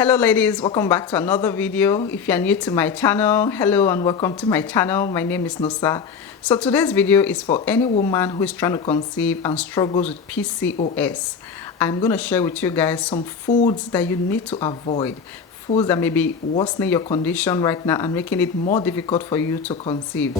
Hello ladies, welcome back to another video. If you are new to my channel, hello and welcome to my channel. My name is Nosa. So today's video is for any woman who is trying to conceive and struggles with PCOS. I'm going to share with you guys some foods that you need to avoid. Foods that may be worsening your condition right now and making it more difficult for you to conceive.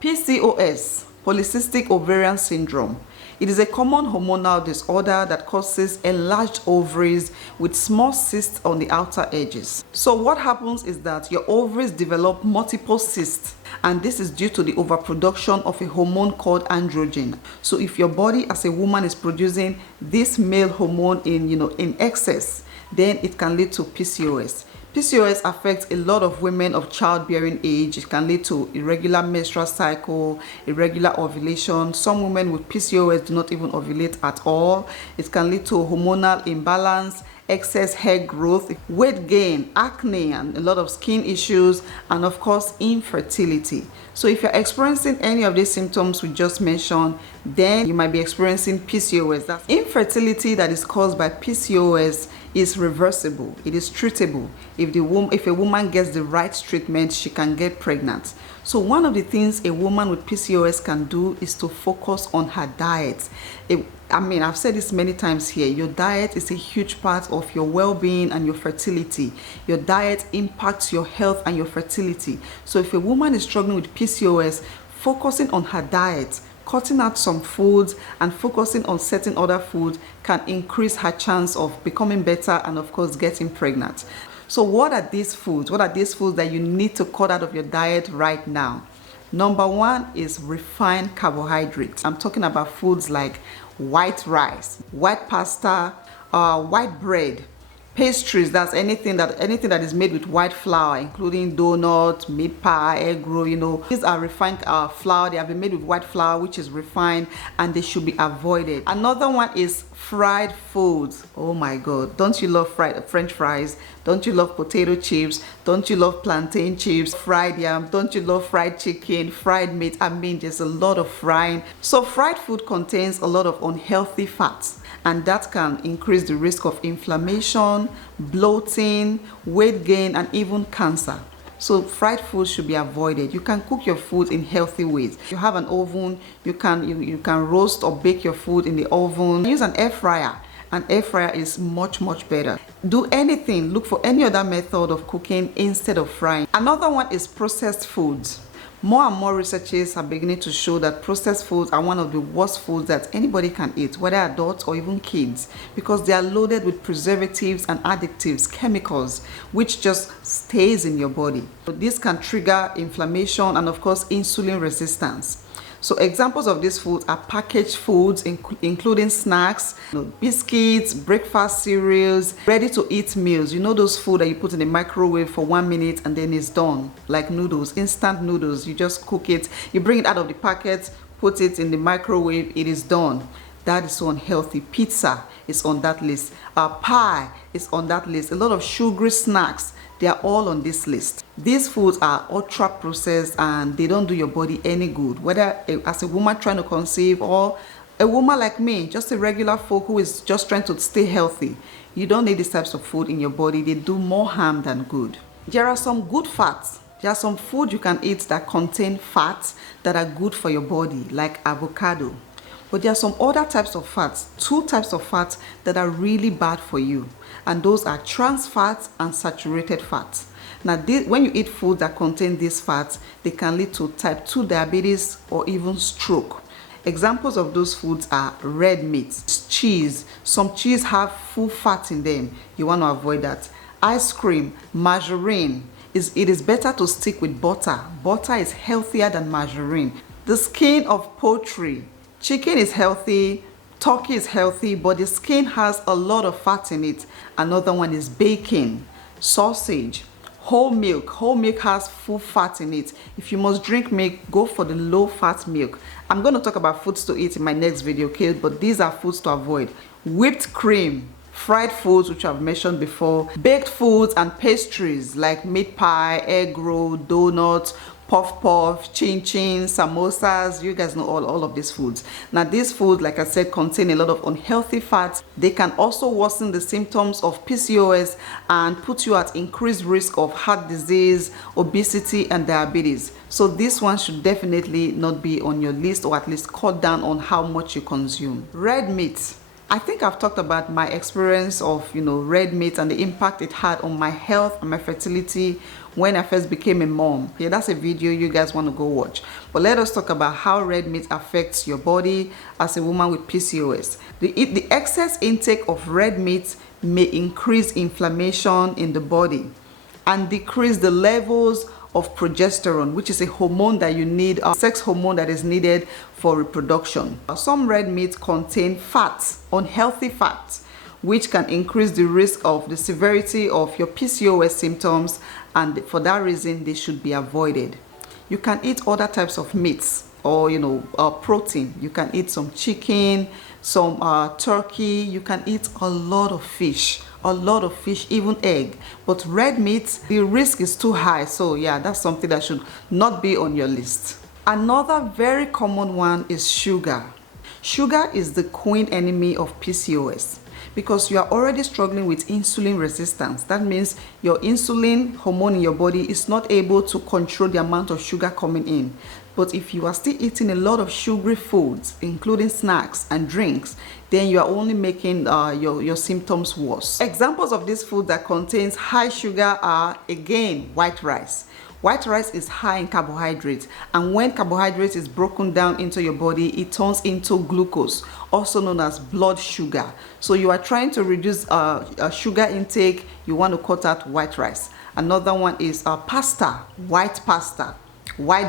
PCOS, polycystic ovarian syndrome. It is a common hormonal disorder that causes enlarged ovaries with small cysts on the outer edges. So what happens is that your ovaries develop multiple cysts, and this is due to the overproduction of a hormone called androgen. So if your body as a woman is producing this male hormone in excess, then it can lead to PCOS. PCOS affects a lot of women of childbearing age. It can lead to irregular menstrual cycle, irregular ovulation. Some women with PCOS do not even ovulate at all. It can lead to hormonal imbalance, excess hair growth, weight gain, acne, and a lot of skin issues, and of course infertility. So if you're experiencing any of these symptoms we just mentioned, then you might be experiencing PCOS. That's infertility that is caused by PCOS is reversible. It is treatable. If a woman gets the right treatment, she can get pregnant. So one of the things a woman with PCOS can do is to focus on her diet. I've said this many times here. Your diet is a huge part of your well-being and your fertility. Your diet impacts your health and your fertility. So if a woman is struggling with PCOS, focusing on her diet, cutting out some foods and focusing on certain other foods can increase her chance of becoming better and of course getting pregnant. So what are these foods? What are these foods that you need to cut out of your diet right now? Number one is refined carbohydrates. I'm talking about foods like white rice, white pasta, white bread, pastries. That's anything that is made with white flour, including donuts, meat pie, egg roll. These are refined flour. They have been made with white flour, which is refined, and they should be avoided. Another one is fried foods. Oh my God, don't you love French fries? Don't you love potato chips? Don't you love plantain chips? Fried yam? Don't you love fried chicken, fried meat? There's a lot of frying. So fried food contains a lot of unhealthy fats, and that can increase the risk of inflammation, bloating, weight gain, and even cancer. So fried food should be avoided. You can cook your food in healthy ways. If you have an oven, you can roast or bake your food in the oven. Use an air fryer. An air fryer is much better. Do anything, look for any other method of cooking instead of frying. Another one is processed foods. More and more researchers are beginning to show that processed foods are one of the worst foods that anybody can eat, whether adults or even kids, because they are loaded with preservatives and additives, chemicals, which just stays in your body. So this can trigger inflammation and of course insulin resistance. So examples of these foods are packaged foods, including snacks, biscuits, breakfast cereals, ready-to-eat meals. Those food that you put in the microwave for 1 minute and then it's done, like noodles, instant noodles. You just cook it, you bring it out of the packet, put it in the microwave, it is done. That is so unhealthy. Pizza is on that list. Pie is on that list. A lot of sugary snacks, they are all on this list. These foods are ultra processed and they don't do your body any good. Whether as a woman trying to conceive or a woman like me, just a regular folk who is just trying to stay healthy, you don't need these types of food in your body. They do more harm than good. There are some good fats. There are some food you can eat that contain fats that are good for your body, like avocado. But there are some other types of fats, two types of fats that are really bad for you. And those are trans fats and saturated fats. Now, when you eat food that contain these fats, they can lead to type 2 diabetes or even stroke. Examples of those foods are red meat, cheese. Some cheese have full fat in them. You want to avoid that. Ice cream, margarine. It is better to stick with butter. Butter is healthier than margarine. The skin of poultry. Chicken is healthy, turkey is healthy, but the skin has a lot of fat in it. Another one is bacon, sausage, whole milk. Whole milk has full fat in it. If you must drink milk, go for the low fat milk. I'm going to talk about foods to eat in my next video, okay? But these are foods to avoid. Whipped cream, fried foods, which I've mentioned before, baked foods and pastries like meat pie, egg roll, donuts, puff puff, chin chin, samosas. You guys know all of these foods. Now these foods, like I said, contain a lot of unhealthy fats. They can also worsen the symptoms of PCOS and put you at increased risk of heart disease, obesity, and diabetes. So this one should definitely not be on your list, or at least cut down on how much you consume. Red meat. I think I've talked about my experience of red meat and the impact it had on my health and my fertility when I first became a mom. Yeah, that's a video you guys want to go watch. But let us talk about how red meat affects your body as a woman with PCOS. The excess intake of red meat may increase inflammation in the body and decrease the levels of progesterone, which is a hormone that you need, a sex hormone that is needed for reproduction. Some red meat contain fats, unhealthy fats, which can increase the risk of the severity of your PCOS symptoms, and for that reason they should be avoided. You can eat other types of meats or protein. You can eat some chicken, some turkey. You can eat a lot of fish, even egg. But red meat, the risk is too high. So yeah, that's something that should not be on your list. Another very common one is sugar. Sugar is the queen enemy of PCOS because you are already struggling with insulin resistance. That means your insulin hormone in your body is not able to control the amount of sugar coming in. But if you are still eating a lot of sugary foods, including snacks and drinks, then you are only making your symptoms worse. Examples of these foods that contains high sugar are, again, white rice. White rice is high in carbohydrates, and when carbohydrates is broken down into your body, it turns into glucose, also known as blood sugar. So you are trying to reduce sugar intake, you want to cut out white rice. Another one is pasta, white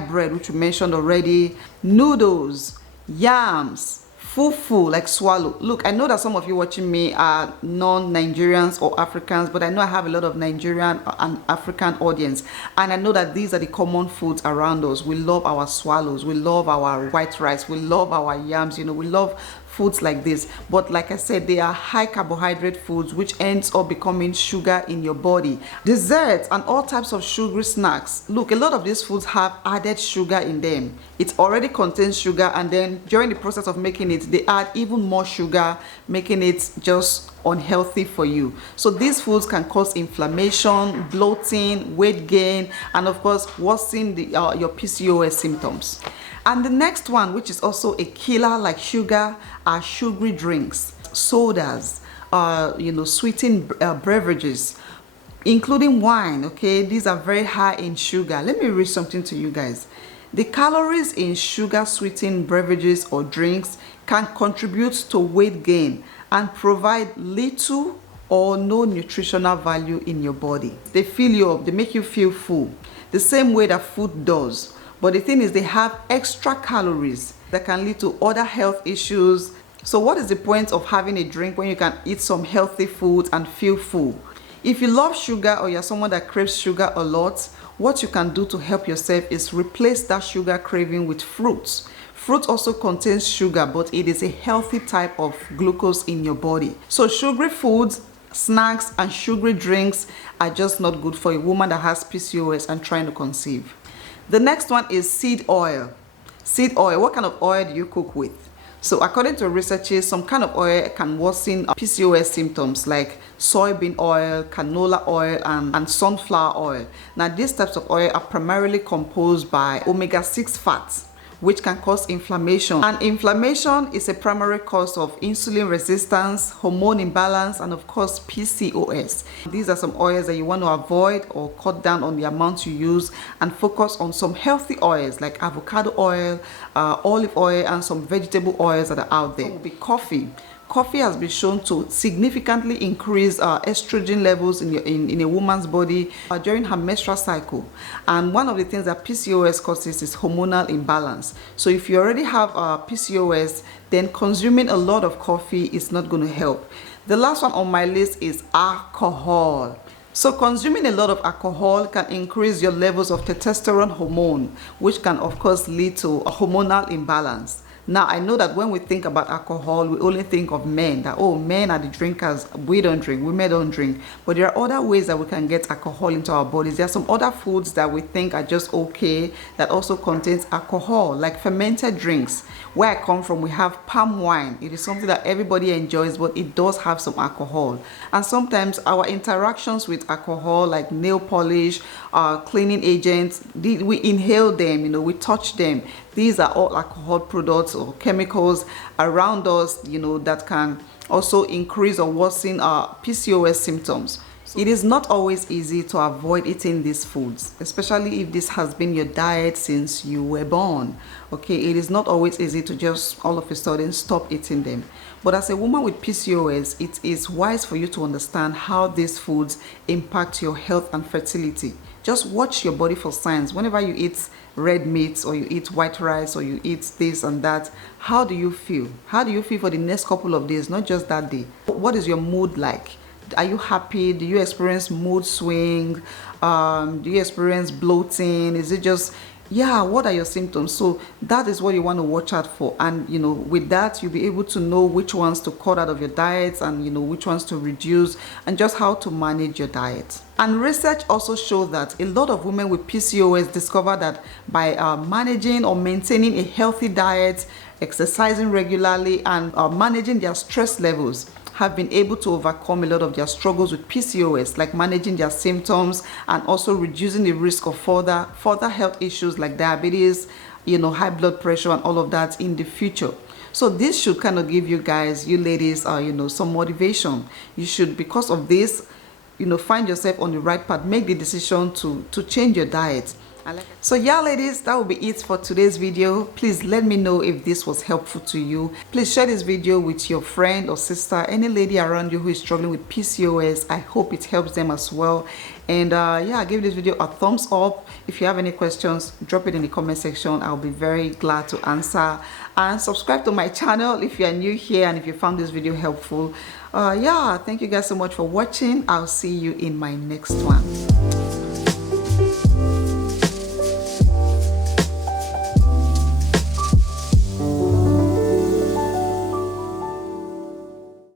bread, which we mentioned already, noodles, yams, fufu, like swallow. Look, I know that some of you watching me are non-Nigerians or Africans, but I know I have a lot of Nigerian and African audience, and I know that these are the common foods around us. We love our swallows, we love our white rice, we love our yams, we love foods like this. But like I said, they are high carbohydrate foods, which ends up becoming sugar in your body. Desserts and all types of sugary snacks. Look, a lot of these foods have added sugar in them. It already contains sugar, and then during the process of making it, they add even more sugar, making it just unhealthy for you. So these foods can cause inflammation, bloating, weight gain, and of course worsen your PCOS symptoms. And the next one, which is also a killer like sugar, are sugary drinks, sodas, sweetened beverages, including wine. Okay, these are very high in sugar. Let me read something to you guys. The calories in sugar sweetened beverages or drinks can contribute to weight gain and provide little or no nutritional value in your body. They fill you up, they make you feel full, the same way that food does. But the thing is, they have extra calories that can lead to other health issues. So what is the point of having a drink when you can eat some healthy food and feel full? If you love sugar, or you're someone that craves sugar a lot, what you can do to help yourself is replace that sugar craving with fruits. Fruit also contains sugar, but it is a healthy type of glucose in your body. So sugary foods, snacks, and sugary drinks are just not good for a woman that has PCOS and trying to conceive. The next one is seed oil. Seed oil, what kind of oil do you cook with? So according to researchers, some kind of oil can worsen PCOS symptoms like soybean oil, canola oil, and sunflower oil. Now these types of oil are primarily composed by omega-6 fats, which can cause inflammation. And inflammation is a primary cause of insulin resistance, hormone imbalance, and of course PCOS. These are some oils that you want to avoid or cut down on the amount you use, and focus on some healthy oils like avocado oil, olive oil, and some vegetable oils that are out there. Will be coffee. Coffee has been shown to significantly increase estrogen levels in a woman's body during her menstrual cycle. And one of the things that PCOS causes is hormonal imbalance. So if you already have PCOS, then consuming a lot of coffee is not going to help. The last one on my list is alcohol. So consuming a lot of alcohol can increase your levels of testosterone hormone, which can of course lead to a hormonal imbalance. Now, I know that when we think about alcohol, we only think of men, that, oh, men are the drinkers, we don't drink, women don't drink. But there are other ways that we can get alcohol into our bodies. There are some other foods that we think are just okay that also contains alcohol, like fermented drinks. Where I come from, we have palm wine. It is something that everybody enjoys, but it does have some alcohol. And sometimes our interactions with alcohol, like nail polish, cleaning agents, we inhale them, you know, we touch them. These are all alcohol products or chemicals around us, you know, that can also increase or worsen our PCOS symptoms. It is not always easy to avoid eating these foods, especially if this has been your diet since you were born. Okay, it is not always easy to just all of a sudden stop eating them. But as a woman with PCOS, it is wise for you to understand how these foods impact your health and fertility. Just watch your body for signs. Whenever you eat red meat or you eat white rice or you eat this and that, how do you feel? How do you feel for the next couple of days, not just that day? What is your mood like? Are you happy? Do you experience mood swing? Do you experience bloating? Is it just, yeah, what are your symptoms? So that is what you want to watch out for. And, you know, with that, you'll be able to know which ones to cut out of your diet and, you know, which ones to reduce and just how to manage your diet. And research also shows that a lot of women with PCOS discover that by managing or maintaining a healthy diet, exercising regularly, and managing their stress levels, have been able to overcome a lot of their struggles with PCOS, like managing their symptoms and also reducing the risk of further health issues like diabetes, you know, high blood pressure and all of that in the future. So this should kind of give you guys, you ladies, you know, some motivation. You should, because of this, you know, find yourself on the right path, make the decision to change your diet. So yeah, ladies, that will be it for today's video. Please let me know if this was helpful to you. Please share this video with your friend or sister, any lady around you who is struggling with PCOS. I hope it helps them as well. And yeah, give this video a thumbs up. If you have any questions, drop it in the comment section. I'll be very glad to answer. And subscribe to my channel if you are new here and if you found this video helpful. Yeah, thank you guys so much for watching. I'll see you in my next one.